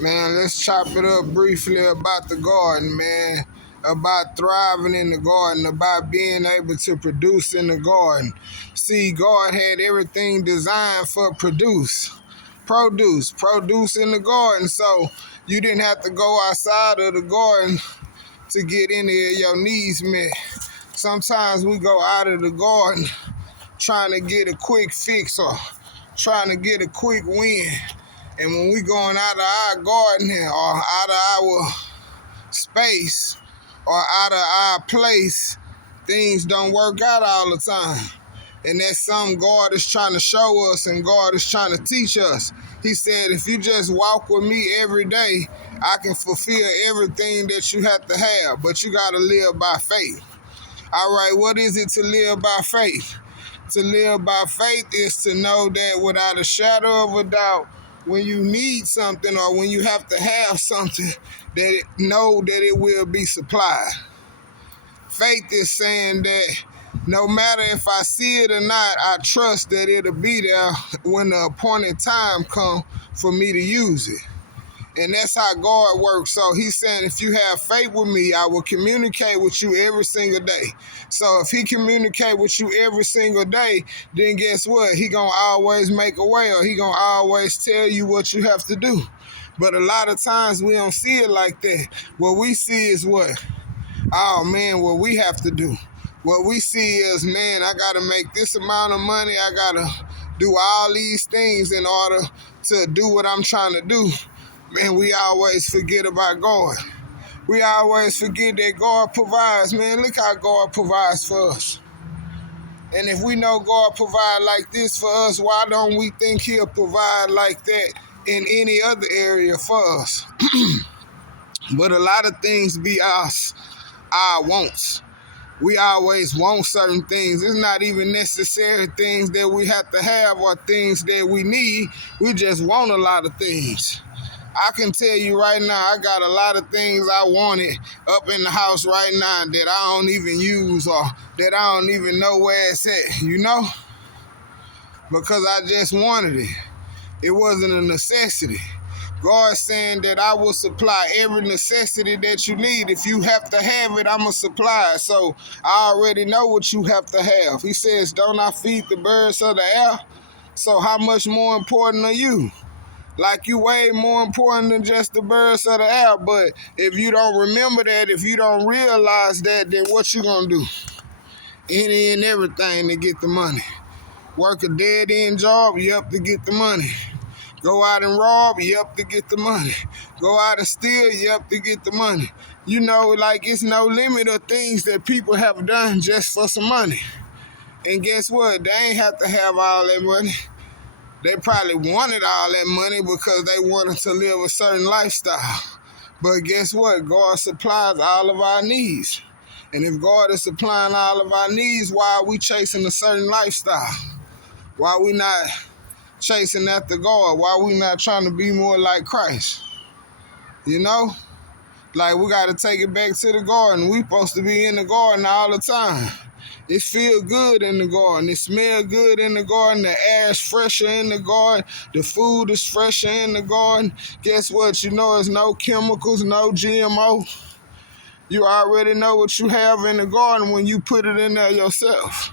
Man, let's chop it up briefly about the garden, man. About thriving in the garden, about being able to produce in the garden. See, God had everything designed for produce in the garden. So you didn't have to go outside of the garden to get any of your needs met. Sometimes we go out of the garden trying to get a quick fix or trying to get a quick win. And when we going out of our garden or out of our space or out of our place, things don't work out all the time. And that's something God is trying to show us and God is trying to teach us. He said, if you just walk with me every day, I can fulfill everything that you have to have, but you got to live by faith. All right, what is it to live by faith? To live by faith is to know that without a shadow of a doubt, when you need something or when you have to have something, know that it will be supplied. Faith is saying that no matter if I see it or not, I trust that it'll be there when the appointed time comes for me to use it. And that's how God works. So he's saying, if you have faith with me, I will communicate with you every single day. So if he communicate with you every single day, then guess what? He going to always make a way, or he going to always tell you what you have to do. But a lot of times we don't see it like that. What we see is what? Oh, man, what we have to do. What we see is, man, I got to make this amount of money. I got to do all these things in order to do what I'm trying to do. Man, we always forget about God. We always forget that God provides. Man, look how God provides for us. And if we know God provides like this for us, why don't we think he'll provide like that in any other area for us? But a lot of things be our wants. We always want certain things. It's not even necessary things that we have to have or things that we need. We just want a lot of things. I can tell you right now, I got a lot of things I wanted up in the house right now that I don't even use or that I don't even know where it's at, you know? Because I just wanted it. It wasn't a necessity. God's saying that I will supply every necessity that you need. If you have to have it, I'm going to supply it. So I already know what you have to have. He says, don't I feed the birds of the air? So how much more important are you? Like, you way more important than just the birds of the air. But if you don't remember that, if you don't realize that, then what you gonna do? Any and everything to get the money. Work a dead-end job, you up to get the money. Go out and rob, you up to get the money. Go out and steal, you up to get the money. You know, like, it's no limit of things that people have done just for some money. And guess what? They ain't have to have all that money. They probably wanted all that money because they wanted to live a certain lifestyle. But guess what? God supplies all of our needs. And if God is supplying all of our needs, why are we chasing a certain lifestyle? Why are we not chasing after God? Why are we not trying to be more like Christ? You know? Like, we got to take it back to the garden. We supposed to be in the garden all the time. It feel good in the garden. It smell good in the garden. The air is fresher in the garden. The food is fresher in the garden. Guess what? You know it's no chemicals, no GMO. You already know what you have in the garden when you put it in there yourself.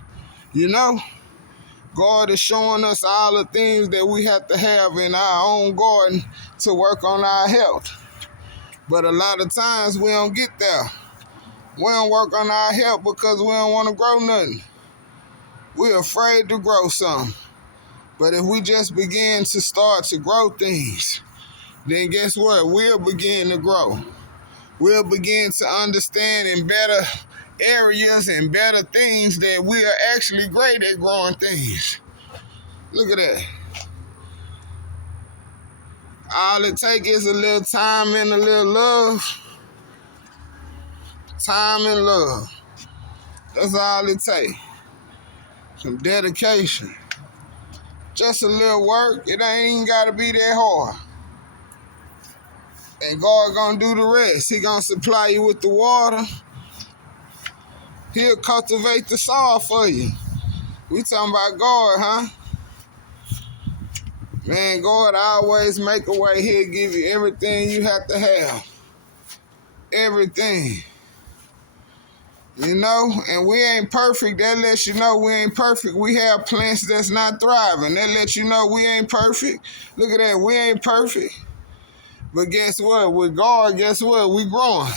You know? God is showing us all the things that we have to have in our own garden to work on our health. But a lot of times we don't get there. We don't work on our health because we don't want to grow nothing. We're afraid to grow something. But if we just begin to start to grow things, then guess what? We'll begin to grow. We'll begin to understand in better areas and better things that we are actually great at growing things. Look at that. All it takes is a little time and a little love. Time and love. That's all it takes. Some dedication. Just a little work. It ain't even got to be that hard. And God gonna do the rest. He gonna supply you with the water. He'll cultivate the soil for you. We talking about God, huh? Man, God always make a way. He'll give you everything you have to have. Everything. You know, and we ain't perfect. That lets you know we ain't perfect. We have plants that's not thriving. That lets you know we ain't perfect. Look at that, we ain't perfect. But guess what? With God, guess what? We growing.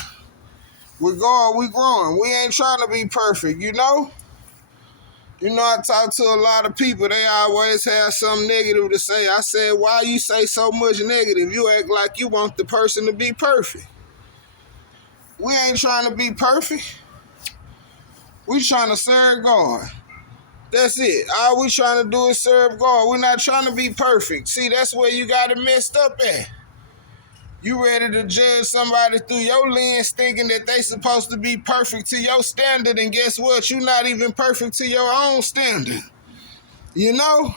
With God, we growing. We ain't trying to be perfect, you know? You know, I talk to a lot of people. They always have something negative to say. I said, why you say so much negative? You act like you want the person to be perfect. We ain't trying to be perfect. We trying to serve God. That's it. All we trying to do is serve God. We're not trying to be perfect. See, that's where you got it messed up at. You ready to judge somebody through your lens thinking that they supposed to be perfect to your standard, and guess what? You're not even perfect to your own standard. You know?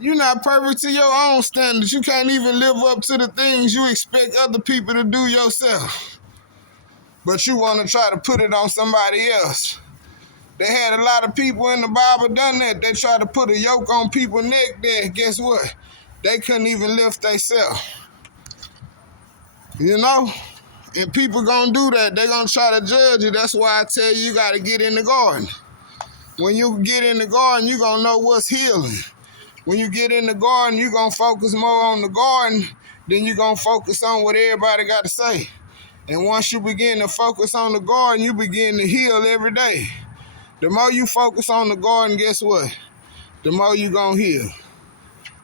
You're not perfect to your own standards. You can't even live up to the things you expect other people to do yourself. But you want to try to put it on somebody else. They had a lot of people in the Bible done that. They tried to put a yoke on people's neck there. Guess what? They couldn't even lift themselves. You know? And people gonna do that. They gonna try to judge you. That's why I tell you got to get in the garden. When you get in the garden, you gonna know what's healing. When you get in the garden, you gonna focus more on the garden than you gonna focus on what everybody got to say. And once you begin to focus on the garden, you begin to heal every day. The more you focus on the garden, guess what? The more you gonna heal.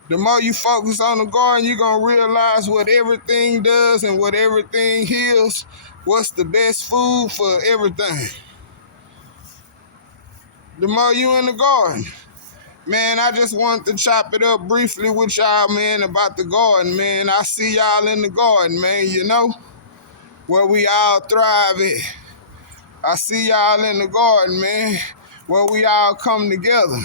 The more you focus on the garden, you're gonna realize what everything does and what everything heals. What's the best food for everything? The more you in the garden. Man, I just wanted to chop it up briefly with y'all, man, about the garden, man. I see y'all in the garden, man, you know, where we all thrive at. I see y'all in the garden, man, where we all come together.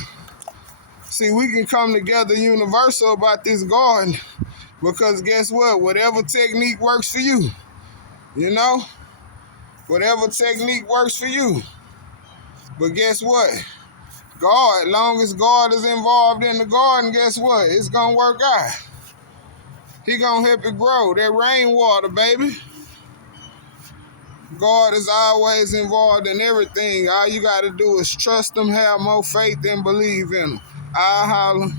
See, we can come together universal about this garden because guess what? Whatever technique works for you, you know? Whatever technique works for you. But guess what? God, long as God is involved in the garden, guess what? It's going to work out. He going to help it grow. That rainwater, baby. God is always involved in everything. All you got to do is trust him, have more faith, and believe in him. I'll holler.